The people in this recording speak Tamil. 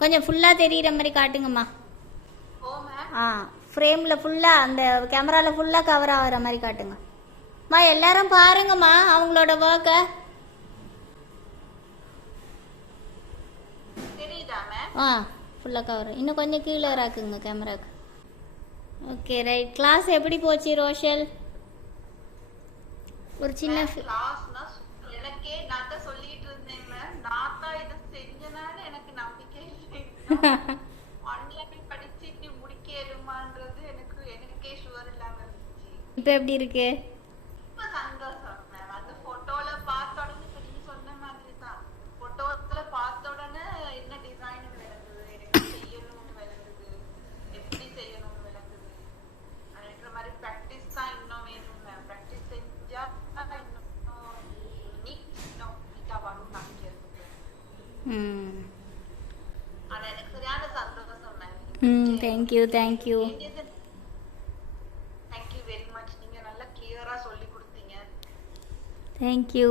கொஞ்சம் ஃபுல்லாக தெரிகிற மாதிரி காட்டுங்கம்மா. ஆ ஃப்ரேமில் ஃபுல்லாக அந்த கேமராவில் ஃபுல்லாக கவர் ஆகிற மாதிரி காட்டுங்கம்மா. எல்லாரும் பாருங்கம்மா அவங்களோட ஒர்க்கை. ஆ ஃபுல்லாக கவர் இன்னும் கொஞ்சம் கீழே ராக்குங்க கேமராவுக்கு. Okay right. கிளாஸ் எப்படி போச்சு ரோஷல்? ஒரு சின்ன எனக்கே நான் தான் சொல்லிட்டு இருந்தேன் நான் தான் இதை செஞ்சனால எனக்கு நம்பிக்கை இல்லை. ஆன்லைன் படிச்சு இப்படி முடிக்கலுமான்றது எனக்கே ஷுவர் இல்லாம இருந்துச்சு. இப்போ எப்படி இருக்கு? இப்ப சந்தோஷம் மேம். அந்த போட்டோல பார்த்த உடனே இப்ப நீங்க சொன்ன மாதிரி தான் போட்டோல பார்த்த உடனே என்ன டிசைன் விளங்குது, எனக்கு செய்யணும்னு விளங்குது, எப்படி செய்யணும்னு விளங்குது. அதுன்ற மாதிரி ப்ராக்டிஸ் தான் இன்னும் வேணும் மேம். ப்ராக்டிஸ் செஞ்சா thank you thank you thank you very much. நீங்க நல்லா கிளியரா சொல்லி கொடுத்தீங்க. தேங்க்யூ.